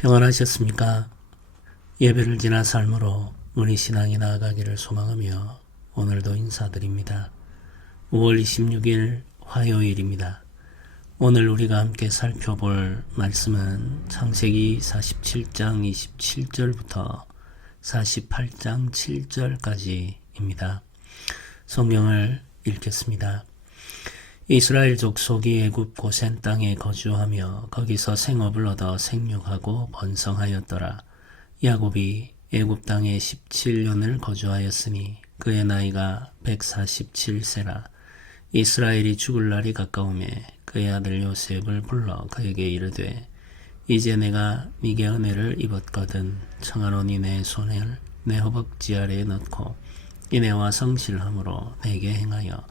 평안하셨습니까? 예배를 지나 삶으로 우리 신앙이 나아가기를 소망하며 오늘도 인사드립니다. 5월 26일 화요일입니다. 오늘 우리가 함께 살펴볼 말씀은 창세기 47장 27절부터 48장 7절까지입니다. 성경을 읽겠습니다. 이스라엘 족속이 애굽 고센 땅에 거주하며 거기서 생업을 얻어 생육하고 번성하였더라. 야곱이 애굽 땅에 17년을 거주하였으니 그의 나이가 147세라. 이스라엘이 죽을 날이 가까우매 그의 아들 요셉을 불러 그에게 이르되 이제 내가 네게 은혜를 입었거든 청하노니 내 손을 내 허벅지 아래에 넣고 이내와 성실함으로 내게 행하여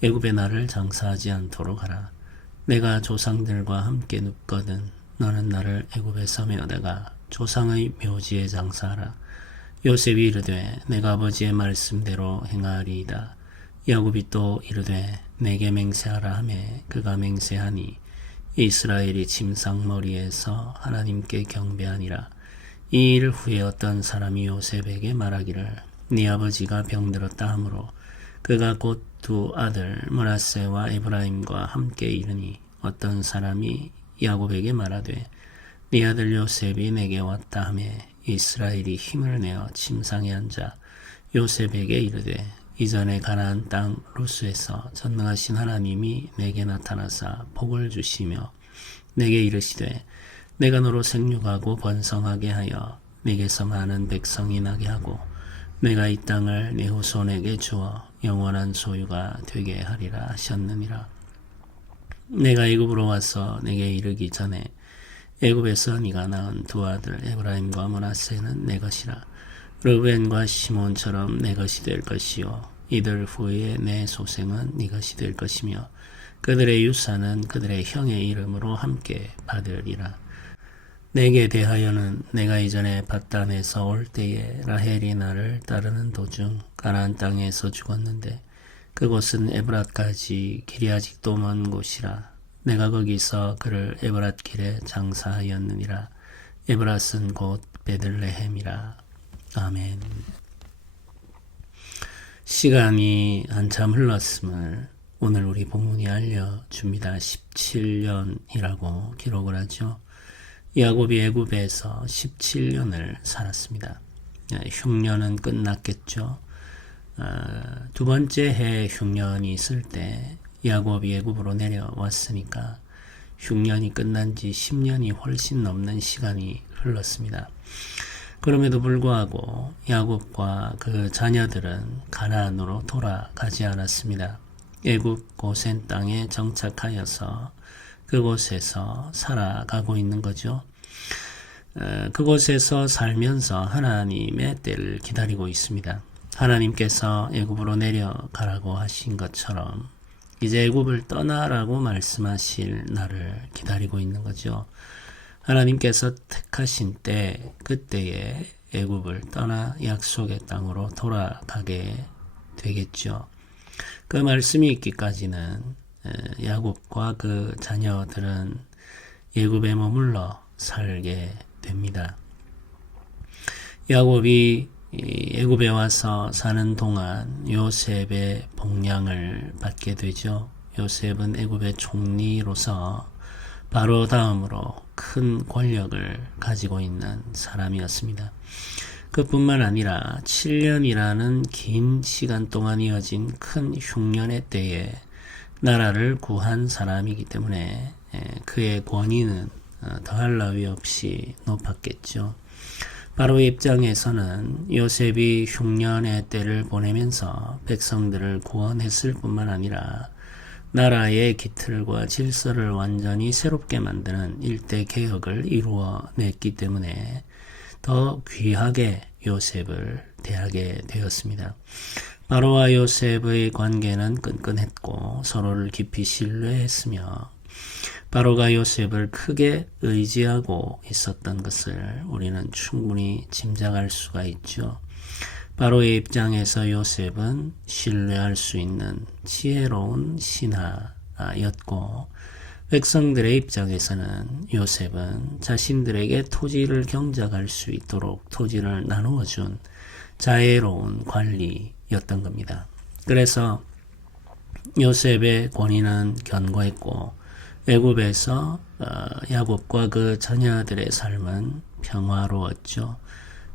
애굽에 나를 장사하지 않도록 하라. 내가 조상들과 함께 눕거든 너는 나를 애굽에서 메어다가 조상의 묘지에 장사하라. 요셉이 이르되 내가 아버지의 말씀대로 행하리이다. 야곱이 또 이르되 내게 맹세하라 하매 그가 맹세하니 이스라엘이 침상머리에서 하나님께 경배하니라. 이 일 후에 어떤 사람이 요셉에게 말하기를 네 아버지가 병들었다 하므로 그가 곧 두 아들 므낫세와 에브라임과 함께 이르니 어떤 사람이 야곱에게 말하되 네 아들 요셉이 내게 왔다 하매 이스라엘이 힘을 내어 침상에 앉아 요셉에게 이르되 이전에 가나안 땅 루스에서 전능하신 하나님이 내게 나타나사 복을 주시며 내게 이르시되 내가 너로 생육하고 번성하게 하여 내게서 많은 백성이 나게 하고 내가 이 땅을 네 후손에게 주어 영원한 소유가 되게 하리라 하셨느니라. 내가 애굽으로 와서 내게 이르기 전에 애굽에서 네가 낳은 두 아들 에브라임과 므낫세는 내 것이라. 르우벤과 시몬처럼 내 것이 될 것이요 이들 후에 내 소생은 네 것이 될 것이며 그들의 유산은 그들의 형의 이름으로 함께 받으리라. 내게 대하여는 내가 이전에 밧단에서 올 때에 라헬이 나를 따르는 도중 가나안 땅에서 죽었는데 그곳은 에브랏까지 길이 아직도 먼 곳이라. 내가 거기서 그를 에브랏길에 장사하였느니라. 에브랏은 곧 베들레헴이라. 아멘. 시간이 한참 흘렀음을 오늘 우리 본문이 알려줍니다. 17년이라고 기록을 하죠. 야곱이 애굽에서 17년을 살았습니다. 흉년은 끝났겠죠. 두 번째 해 흉년이 있을 때 야곱이 애굽으로 내려왔으니까 흉년이 끝난 지 10년이 훨씬 넘는 시간이 흘렀습니다. 그럼에도 불구하고 야곱과 그 자녀들은 가나안으로 돌아가지 않았습니다. 애굽 고센 땅에 정착하여서 그곳에서 살아가고 있는 거죠. 그곳에서 살면서 하나님의 때를 기다리고 있습니다. 하나님께서 애굽으로 내려가라고 하신 것처럼 이제 애굽을 떠나라고 말씀하실 날을 기다리고 있는 거죠. 하나님께서 택하신 때 그때에 애굽을 떠나 약속의 땅으로 돌아가게 되겠죠. 그 말씀이 있기까지는 야곱과 그 자녀들은 애굽에 머물러 살게 됩니다. 야곱이 애굽에 와서 사는 동안 요셉의 복량을 받게 되죠. 요셉은 애굽의 총리로서 바로 다음으로 큰 권력을 가지고 있는 사람이었습니다. 그뿐만 아니라 7년이라는 긴 시간 동안 이어진 큰 흉년의 때에 나라를 구한 사람이기 때문에 그의 권위는 더할 나위 없이 높았겠죠. 바로의 입장에서는 요셉이 흉년의 때를 보내면서 백성들을 구원했을 뿐만 아니라 나라의 기틀과 질서를 완전히 새롭게 만드는 일대 개혁을 이루어냈기 때문에 더 귀하게 요셉을 대하게 되었습니다. 바로와 요셉의 관계는 끈끈했고 서로를 깊이 신뢰했으며 바로가 요셉을 크게 의지하고 있었던 것을 우리는 충분히 짐작할 수가 있죠. 바로의 입장에서 요셉은 신뢰할 수 있는 지혜로운 신하였고 백성들의 입장에서는 요셉은 자신들에게 토지를 경작할 수 있도록 토지를 나누어 준 자애로운 관리였던 겁니다. 그래서 요셉의 권위는 견고했고 애굽에서 야곱과 그 자녀들의 삶은 평화로웠죠.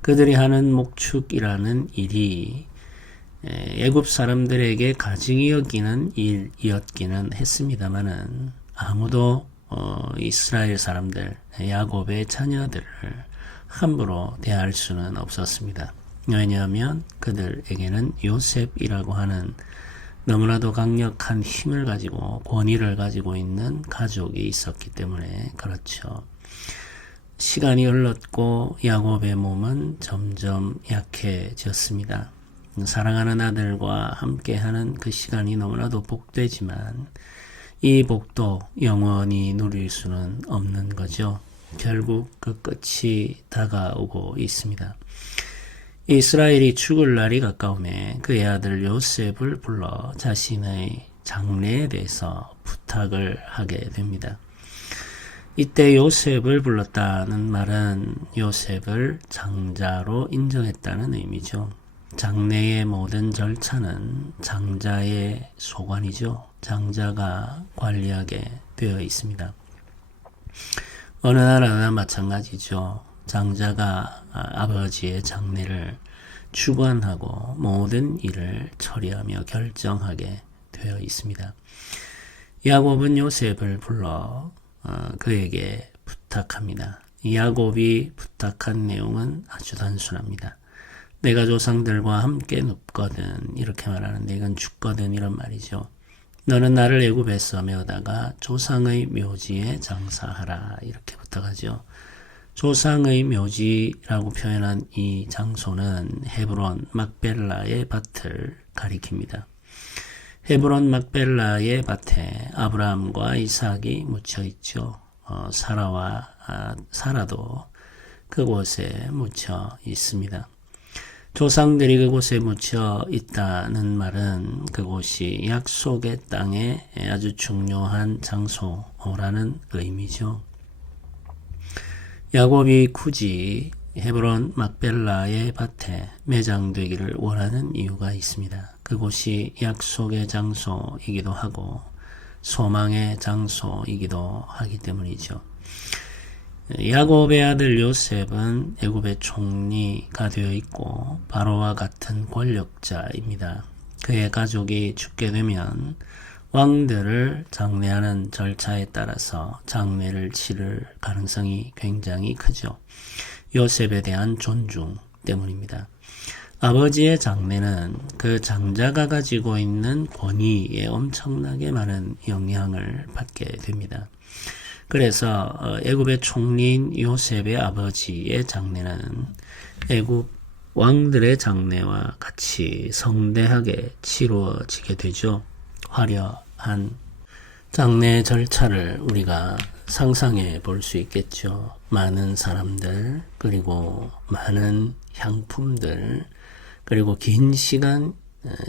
그들이 하는 목축이라는 일이 애굽 사람들에게 가증히 여기는 일이었기는 했습니다마는 아무도 이스라엘 사람들, 야곱의 자녀들을 함부로 대할 수는 없었습니다. 왜냐하면 그들에게는 요셉이라고 하는 너무나도 강력한 힘을 가지고 권위를 가지고 있는 가족이 있었기 때문에 그렇죠. 시간이 흘렀고 야곱의 몸은 점점 약해졌습니다. 사랑하는 아들과 함께하는 그 시간이 너무나도 복되지만 이 복도 영원히 누릴 수는 없는 거죠. 결국 그 끝이 다가오고 있습니다. 이스라엘이 죽을 날이 가까움에 그의 아들 요셉을 불러 자신의 장래에 대해서 부탁을 하게 됩니다. 이때 요셉을 불렀다는 말은 요셉을 장자로 인정했다는 의미죠. 장래의 모든 절차는 장자의 소관이죠. 장자가 관리하게 되어 있습니다. 어느 나라나 마찬가지죠. 장자가 아버지의 장래를 주관하고 모든 일을 처리하며 결정하게 되어 있습니다. 야곱은 요셉을 불러 그에게 부탁합니다. 야곱이 부탁한 내용은 아주 단순합니다. 내가 조상들과 함께 눕거든, 이렇게 말하는데 이건 죽거든 이런 말이죠. 너는 나를 애굽에서 메어다가 조상의 묘지에 장사하라, 이렇게 부탁하죠. 조상의 묘지라고 표현한 이 장소는 헤브론 막벨라의 밭을 가리킵니다. 헤브론 막벨라의 밭에 아브라함과 이삭이 묻혀 있죠. 사라도 그곳에 묻혀 있습니다. 조상들이 그곳에 묻혀 있다는 말은 그곳이 약속의 땅에 아주 중요한 장소라는 의미죠. 야곱이 굳이 헤브론 막벨라의 밭에 매장되기를 원하는 이유가 있습니다. 그곳이 약속의 장소이기도 하고 소망의 장소이기도 하기 때문이죠. 야곱의 아들 요셉은 애굽의 총리가 되어 있고 바로와 같은 권력자입니다. 그의 가족이 죽게 되면 왕들을 장례하는 절차에 따라서 장례를 치를 가능성이 굉장히 크죠. 요셉에 대한 존중 때문입니다. 아버지의 장례는 그 장자가 가지고 있는 권위에 엄청나게 많은 영향을 받게 됩니다. 그래서 애굽의 총리인 요셉의 아버지의 장례는 애굽 왕들의 장례와 같이 성대하게 치루어지게 되죠. 화려한 장례 절차를 우리가 상상해 볼 수 있겠죠. 많은 사람들, 그리고 많은 향품들, 그리고 긴 시간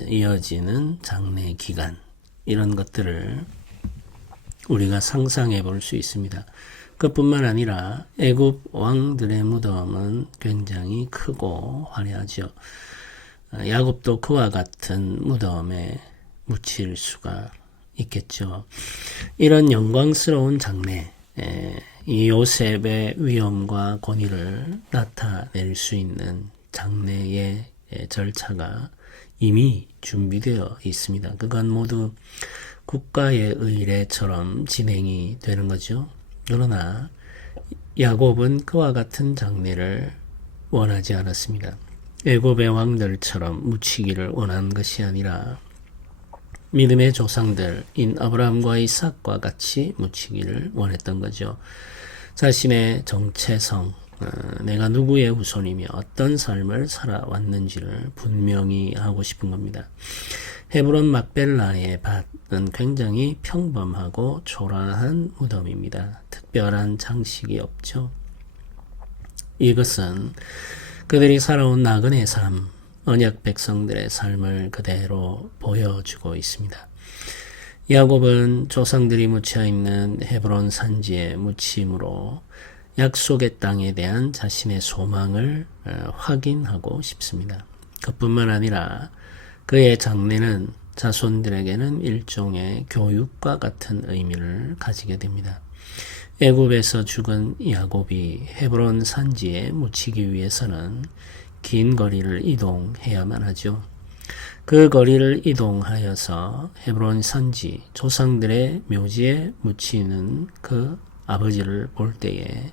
이어지는 장례 기간, 이런 것들을 우리가 상상해 볼 수 있습니다. 그뿐만 아니라 애굽 왕들의 무덤은 굉장히 크고 화려하죠. 야곱도 그와 같은 무덤에 묻힐 수가 있겠죠. 이런 영광스러운 장례, 이 요셉의 위엄과 권위를 나타낼 수 있는 장례의 절차가 이미 준비되어 있습니다. 그건 모두 국가의 의례처럼 진행이 되는 거죠. 그러나 야곱은 그와 같은 장례를 원하지 않았습니다. 애굽의 왕들처럼 묻히기를 원한 것이 아니라 믿음의 조상들인 아브라함과 이삭과 같이 묻히기를 원했던 거죠. 자신의 정체성, 내가 누구의 후손이며 어떤 삶을 살아왔는지를 분명히 하고 싶은 겁니다. 헤브론 막벨라의 밭은 굉장히 평범하고 초라한 무덤입니다. 특별한 장식이 없죠. 이것은 그들이 살아온 나그네 삶, 언약 백성들의 삶을 그대로 보여주고 있습니다. 야곱은 조상들이 묻혀 있는 헤브론 산지에 묻힘으로 약속의 땅에 대한 자신의 소망을 확인하고 싶습니다. 그뿐만 아니라 그의 장래는 자손들에게는 일종의 교육과 같은 의미를 가지게 됩니다. 애굽에서 죽은 야곱이 헤브론 산지에 묻히기 위해서는 긴 거리를 이동해야만 하죠. 그 거리를 이동하여서 헤브론 산지 조상들의 묘지에 묻히는 그 아버지를 볼 때에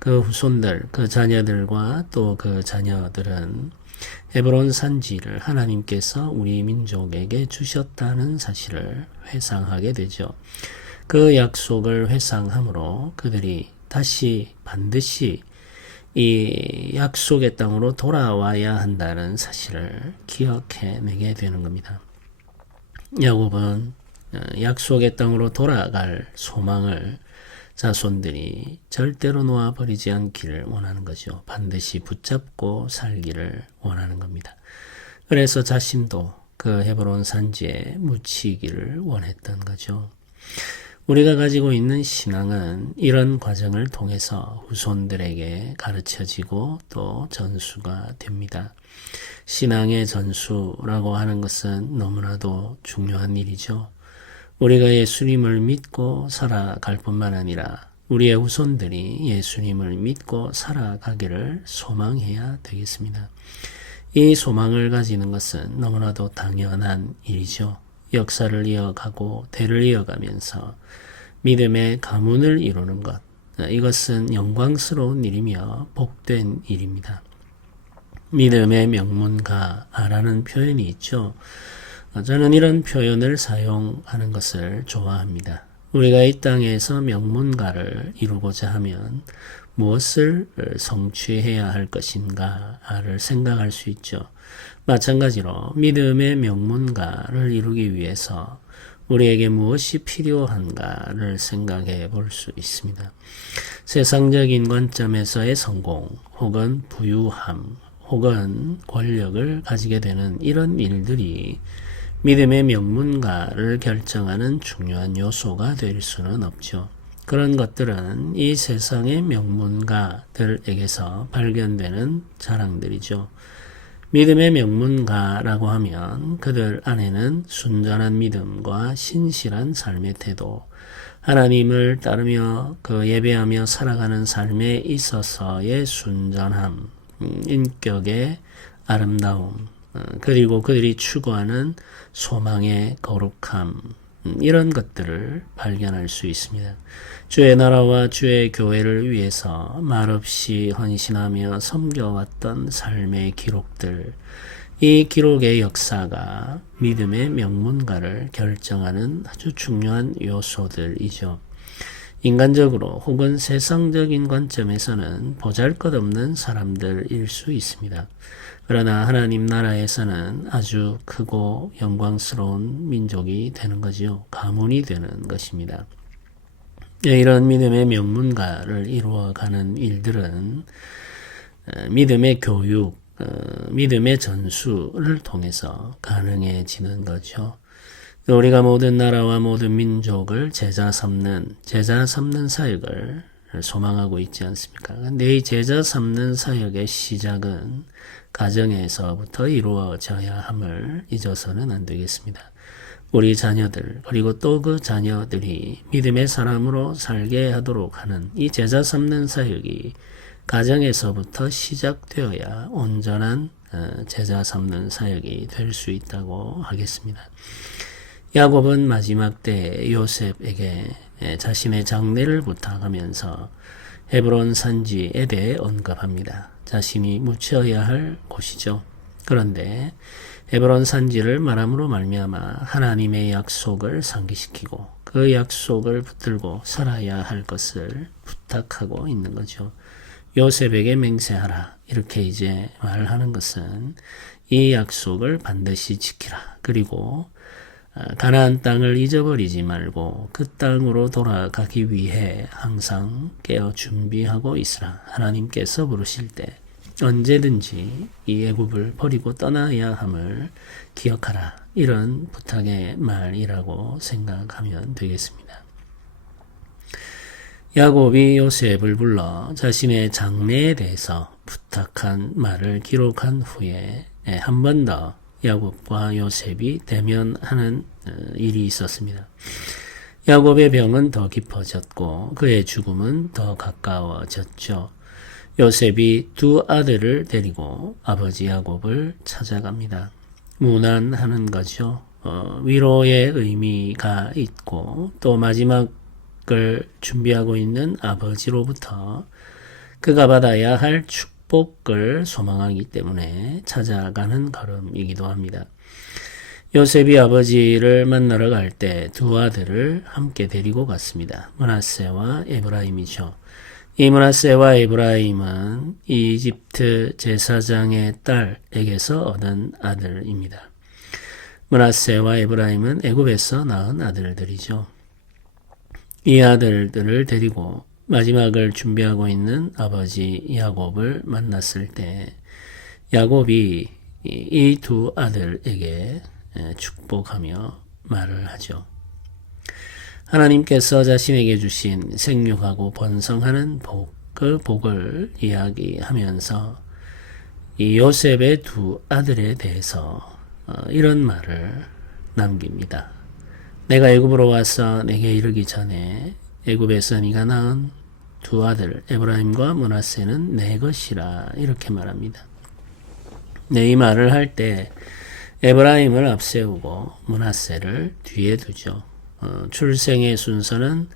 그 후손들, 그 자녀들과 또 그 자녀들은 헤브론 산지를 하나님께서 우리 민족에게 주셨다는 사실을 회상하게 되죠. 그 약속을 회상함으로 그들이 다시 반드시 이 약속의 땅으로 돌아와야 한다는 사실을 기억해내게 되는 겁니다. 야곱은 약속의 땅으로 돌아갈 소망을 자손들이 절대로 놓아버리지 않기를 원하는 거죠. 반드시 붙잡고 살기를 원하는 겁니다. 그래서 자신도 그 헤브론 산지에 묻히기를 원했던 거죠. 우리가 가지고 있는 신앙은 이런 과정을 통해서 후손들에게 가르쳐지고 또 전수가 됩니다. 신앙의 전수라고 하는 것은 너무나도 중요한 일이죠. 우리가 예수님을 믿고 살아갈 뿐만 아니라 우리의 후손들이 예수님을 믿고 살아가기를 소망해야 되겠습니다. 이 소망을 가지는 것은 너무나도 당연한 일이죠. 역사를 이어가고 대를 이어가면서 믿음의 가문을 이루는 것, 이것은 영광스러운 일이며 복된 일입니다. 믿음의 명문가라는 표현이 있죠. 저는 이런 표현을 사용하는 것을 좋아합니다. 우리가 이 땅에서 명문가를 이루고자 하면 무엇을 성취해야 할 것인가를 생각할 수 있죠. 마찬가지로 믿음의 명문가를 이루기 위해서 우리에게 무엇이 필요한가를 생각해 볼 수 있습니다. 세상적인 관점에서의 성공 혹은 부유함 혹은 권력을 가지게 되는 이런 일들이 믿음의 명문가를 결정하는 중요한 요소가 될 수는 없죠. 그런 것들은 이 세상의 명문가들에게서 발견되는 자랑들이죠. 믿음의 명문가라고 하면 그들 안에는 순전한 믿음과 신실한 삶의 태도, 하나님을 따르며 그 예배하며 살아가는 삶에 있어서의 순전함, 인격의 아름다움, 그리고 그들이 추구하는 소망의 거룩함, 이런 것들을 발견할 수 있습니다. 주의 나라와 주의 교회를 위해서 말없이 헌신하며 섬겨왔던 삶의 기록들, 이 기록의 역사가 믿음의 명문가를 결정하는 아주 중요한 요소들이죠. 인간적으로 혹은 세상적인 관점에서는 보잘것없는 사람들일 수 있습니다. 그러나 하나님 나라에서는 아주 크고 영광스러운 민족이 되는 거지요. 가문이 되는 것입니다. 이런 믿음의 명문가를 이루어가는 일들은 믿음의 교육, 믿음의 전수를 통해서 가능해지는 거죠. 우리가 모든 나라와 모든 민족을 제자 삼는 사역을 소망하고 있지 않습니까? 근데 이 제자 삼는 사역의 시작은 가정에서부터 이루어져야 함을 잊어서는 안 되겠습니다. 우리 자녀들 그리고 또 그 자녀들이 믿음의 사람으로 살게 하도록 하는 이 제자 삼는 사역이 가정에서부터 시작되어야 온전한 제자 삼는 사역이 될 수 있다고 하겠습니다. 야곱은 마지막 때 요셉에게 자신의 장례를 부탁하면서 헤브론 산지에 대해 언급합니다. 자신이 묻혀야 할 곳이죠. 그런데 헤브론 산지를 말함으로 말미암아 하나님의 약속을 상기시키고 그 약속을 붙들고 살아야 할 것을 부탁하고 있는 거죠. 요셉에게 맹세하라 이렇게 이제 말하는 것은 이 약속을 반드시 지키라. 그리고 가나안 땅을 잊어버리지 말고 그 땅으로 돌아가기 위해 항상 깨어 준비하고 있으라. 하나님께서 부르실 때 언제든지 이 애굽을 버리고 떠나야 함을 기억하라. 이런 부탁의 말이라고 생각하면 되겠습니다. 야곱이 요셉을 불러 자신의 장래에 대해서 부탁한 말을 기록한 후에 한 번 더 야곱과 요셉이 대면하는 일이 있었습니다. 야곱의 병은 더 깊어졌고 그의 죽음은 더 가까워졌죠. 요셉이 두 아들을 데리고 아버지 야곱을 찾아갑니다. 무난하는 거죠. 위로의 의미가 있고 또 마지막을 준비하고 있는 아버지로부터 그가 받아야 할 축복을 소망하기 때문에 찾아가는 걸음이기도 합니다. 요셉이 아버지를 만나러 갈 때 두 아들을 함께 데리고 갔습니다. 므낫세와 에브라임이죠. 이 므낫세와 에브라임은 이집트 제사장의 딸에게서 얻은 아들입니다. 므낫세와 에브라임은 애굽에서 낳은 아들들이죠. 이 아들들을 데리고 마지막을 준비하고 있는 아버지 야곱을 만났을 때 야곱이 이 두 아들에게 축복하며 말을 하죠. 하나님께서 자신에게 주신 생육하고 번성하는 복, 그 복을 이야기하면서 이 요셉의 두 아들에 대해서 이런 말을 남깁니다. 내가 애굽으로 와서 내게 이르기 전에 애굽에서 네가 낳은 두 아들 에브라임과 므낫세는 내 것이라 이렇게 말합니다. 이 말을 할 때 에브라임을 앞세우고 므낫세를 뒤에 두죠. 출생의 순서는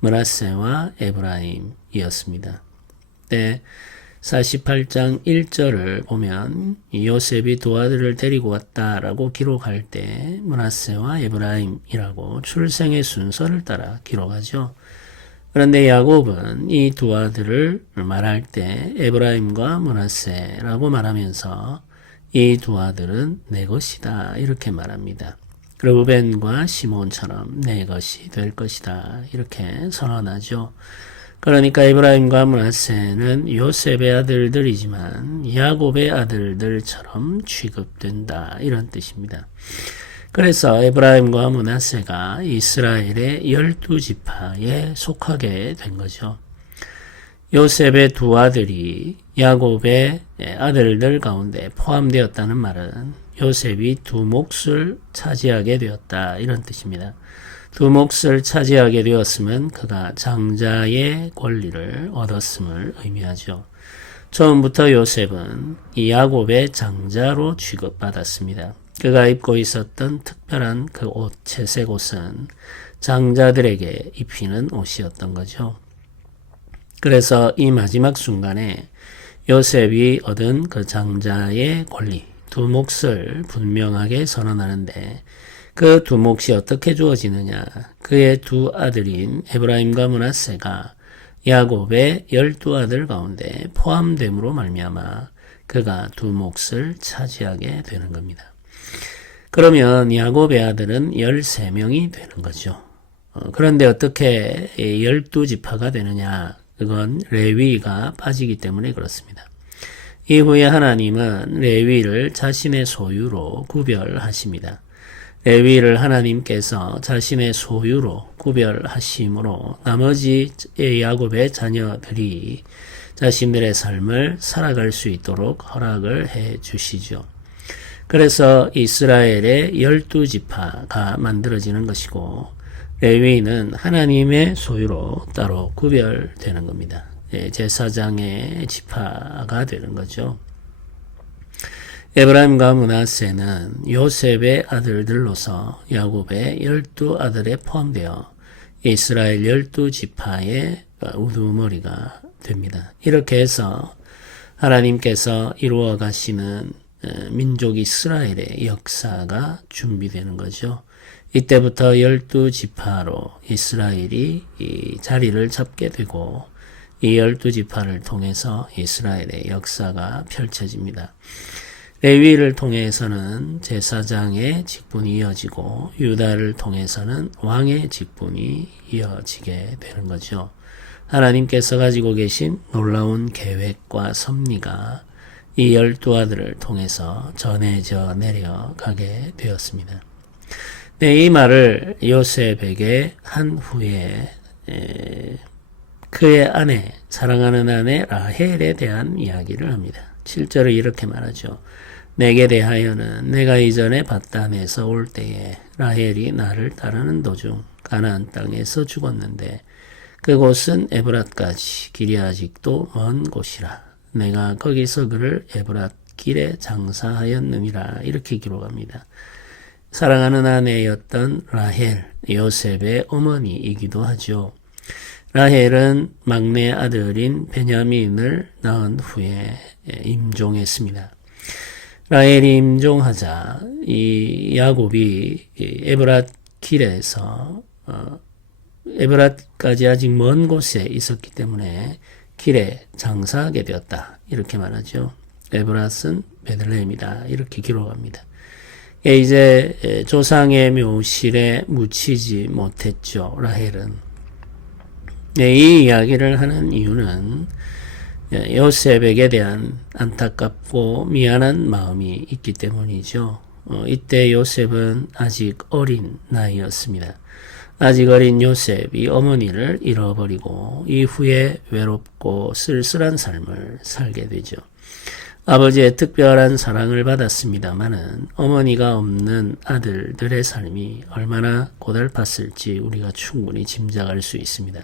므낫세와 에브라임이었습니다. 48장 1절을 보면 요셉이 두 아들을 데리고 왔다라고 기록할 때 므낫세와 에브라임이라고 출생의 순서를 따라 기록하죠. 그런데 야곱은 이 두 아들을 말할 때 에브라임과 므낫세라고 말하면서 이 두 아들은 내 것이다 이렇게 말합니다. 르우벤과 시몬처럼 내 것이 될 것이다 이렇게 선언하죠. 그러니까 에브라임과 므낫세는 요셉의 아들들이지만 야곱의 아들들처럼 취급된다 이런 뜻입니다. 그래서 에브라임과 므낫세가 이스라엘의 12지파에 속하게 된 거죠. 요셉의 두 아들이 야곱의 아들들 가운데 포함되었다는 말은 요셉이 두 몫을 차지하게 되었다 이런 뜻입니다. 두 몫을 차지하게 되었으면 그가 장자의 권리를 얻었음을 의미하죠. 처음부터 요셉은 이 야곱의 장자로 취급받았습니다. 그가 입고 있었던 특별한 그 옷, 채색 옷은 장자들에게 입히는 옷이었던 거죠. 그래서 이 마지막 순간에 요셉이 얻은 그 장자의 권리, 두 몫을 분명하게 선언하는데 그 두 몫이 어떻게 주어지느냐? 그의 두 아들인 에브라임과 므낫세가 야곱의 12아들 가운데 포함됨으로 말미암아 그가 두 몫을 차지하게 되는 겁니다. 그러면 야곱의 아들은 13명이 되는 거죠. 그런데 어떻게 12지파가 되느냐? 그건 레위가 빠지기 때문에 그렇습니다. 이후에 하나님은 레위를 자신의 소유로 구별하십니다. 레위를 하나님께서 자신의 소유로 구별하심으로 나머지 야곱의 자녀들이 자신들의 삶을 살아갈 수 있도록 허락을 해 주시죠. 그래서 이스라엘의 12지파가 만들어지는 것이고 레위는 하나님의 소유로 따로 구별되는 겁니다. 제사장의 지파가 되는 거죠. 에브라임과 므낫세는 요셉의 아들들로서 야곱의 12아들에 포함되어 이스라엘 12지파의 우두머리가 됩니다. 이렇게 해서 하나님께서 이루어 가시는 민족 이스라엘의 역사가 준비되는 거죠. 이때부터 12지파로 이스라엘이 이 자리를 잡게 되고 이 12지파를 통해서 이스라엘의 역사가 펼쳐집니다. 레위를 통해서는 제사장의 직분이 이어지고 유다를 통해서는 왕의 직분이 이어지게 되는 거죠. 하나님께서 가지고 계신 놀라운 계획과 섭리가 이 12아들을 통해서 전해져 내려가게 되었습니다. 네, 이 말을 요셉에게 한 후에 그의 아내, 사랑하는 아내 라헬에 대한 이야기를 합니다. 7절을 이렇게 말하죠. 내게 대하여는 내가 이전에 바단에서 올 때에 라헬이 나를 따르는 도중 가나안 땅에서 죽었는데 그곳은 에브랏까지 길이 아직도 먼 곳이라 내가 거기서 그를 에브랏 길에 장사하였느니라 이렇게 기록합니다. 사랑하는 아내였던 라헬, 요셉의 어머니이기도 하죠. 라헬은 막내 아들인 베냐민을 낳은 후에 임종했습니다. 라헬이 임종하자 이 야곱이 에브랏 길에서 에브랏까지 아직 먼 곳에 있었기 때문에 길에 장사하게 되었다. 이렇게 말하죠. 에브랏은 베들레헴이다. 이렇게 기록합니다. 이제 조상의 묘실에 묻히지 못했죠. 라헬은. 이 이야기를 하는 이유는 요셉에게 대한 안타깝고 미안한 마음이 있기 때문이죠. 이때 요셉은 아직 어린 나이였습니다. 아직 어린 요셉이 어머니를 잃어버리고 이후에 외롭고 쓸쓸한 삶을 살게 되죠. 아버지의 특별한 사랑을 받았습니다마는 어머니가 없는 아들들의 삶이 얼마나 고달팠을지 우리가 충분히 짐작할 수 있습니다.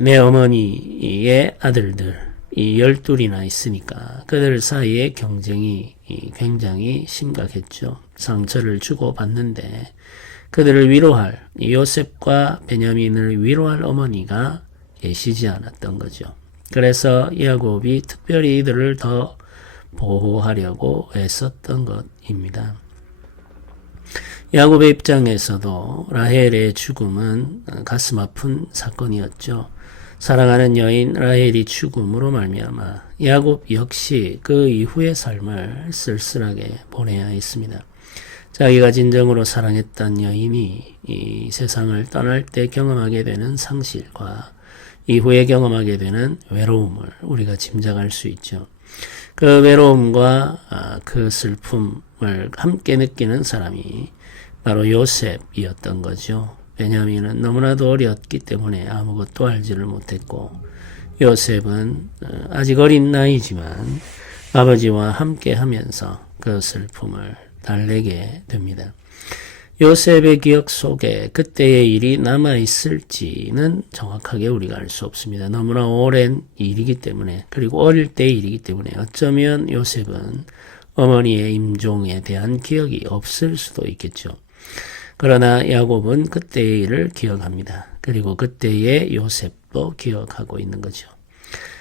내 어머니의 아들들, 이 12이나 있으니까 그들 사이의 경쟁이 굉장히 심각했죠. 상처를 주고받는데 그들을 위로할, 요셉과 베냐민을 위로할 어머니가 계시지 않았던 거죠. 그래서 야곱이 특별히 이들을 더 보호하려고 애썼던 것입니다. 야곱의 입장에서도 라헬의 죽음은 가슴 아픈 사건이었죠. 사랑하는 여인 라헬이 죽음으로 말미암아 야곱 역시 그 이후의 삶을 쓸쓸하게 보내야 했습니다. 자기가 진정으로 사랑했던 여인이 이 세상을 떠날 때 경험하게 되는 상실과 이후에 경험하게 되는 외로움을 우리가 짐작할 수 있죠. 그 외로움과 그 슬픔을 함께 느끼는 사람이 바로 요셉이었던 거죠. 베냐민은 너무나도 어렸기 때문에 아무것도 알지를 못했고 요셉은 아직 어린 나이지만 아버지와 함께 하면서 그 슬픔을 달래게 됩니다. 요셉의 기억 속에 그때의 일이 남아있을지는 정확하게 우리가 알 수 없습니다. 너무나 오랜 일이기 때문에 그리고 어릴 때의 일이기 때문에 어쩌면 요셉은 어머니의 임종에 대한 기억이 없을 수도 있겠죠. 그러나 야곱은 그때의 일을 기억합니다. 그리고 그때의 요셉도 기억하고 있는 거죠.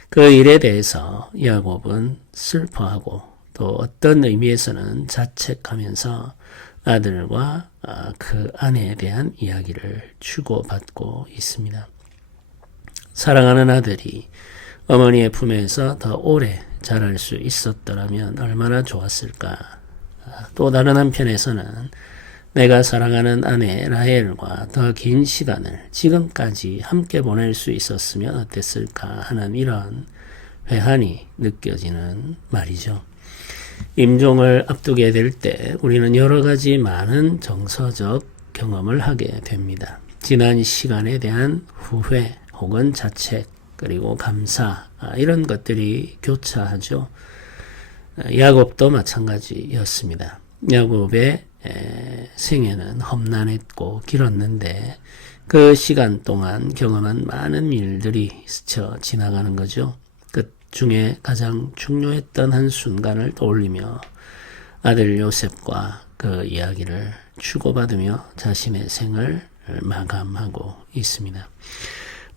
그 일에 대해서 야곱은 슬퍼하고 또 어떤 의미에서는 자책하면서 아들과 그 아내에 대한 이야기를 주고받고 있습니다. 사랑하는 아들이 어머니의 품에서 더 오래 자랄 수 있었더라면 얼마나 좋았을까. 또 다른 한편에서는 내가 사랑하는 아내 라헬과 더 긴 시간을 지금까지 함께 보낼 수 있었으면 어땠을까 하는 이런 회한이 느껴지는 말이죠. 임종을 앞두게 될 때 우리는 여러 가지 많은 정서적 경험을 하게 됩니다. 지난 시간에 대한 후회 혹은 자책 그리고 감사 이런 것들이 교차하죠. 야곱도 마찬가지였습니다. 야곱의 생애는 험난했고 길었는데 그 시간 동안 경험한 많은 일들이 스쳐 지나가는 거죠. 그 중에 가장 중요했던 한 순간을 떠올리며 아들 요셉과 그 이야기를 주고받으며 자신의 생을 마감하고 있습니다.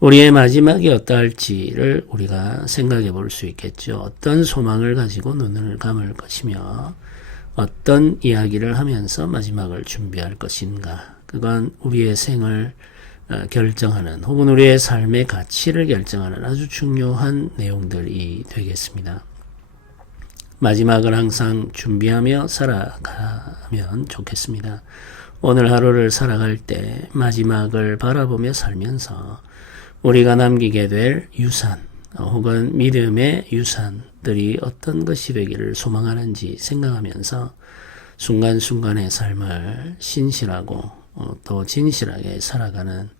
우리의 마지막이 어떠할지를 우리가 생각해 볼 수 있겠죠. 어떤 소망을 가지고 눈을 감을 것이며 어떤 이야기를 하면서 마지막을 준비할 것인가. 그건 우리의 생을 결정하는 혹은 우리의 삶의 가치를 결정하는 아주 중요한 내용들이 되겠습니다. 마지막을 항상 준비하며 살아가면 좋겠습니다. 오늘 하루를 살아갈 때 마지막을 바라보며 살면서 우리가 남기게 될 유산, 혹은 믿음의 유산들이 어떤 것이 되기를 소망하는지 생각하면서 순간순간의 삶을 신실하고 또 진실하게 살아가는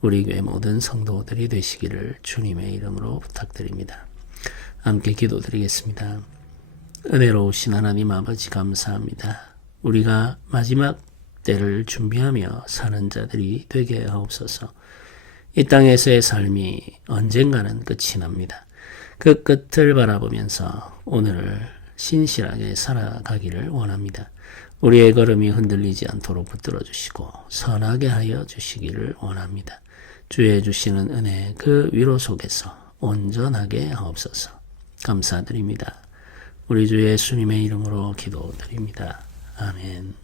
우리 교회 모든 성도들이 되시기를 주님의 이름으로 부탁드립니다. 함께 기도드리겠습니다. 은혜로우신 하나님 아버지 감사합니다. 우리가 마지막 때를 준비하며 사는 자들이 되게 하옵소서. 이 땅에서의 삶이 언젠가는 끝이 납니다. 그 끝을 바라보면서 오늘을 신실하게 살아가기를 원합니다. 우리의 걸음이 흔들리지 않도록 붙들어 주시고 선하게 하여 주시기를 원합니다. 주의 주시는 은혜 그 위로 속에서 온전하게 하옵소서. 감사드립니다. 우리 주 예수님의 이름으로 기도드립니다. 아멘.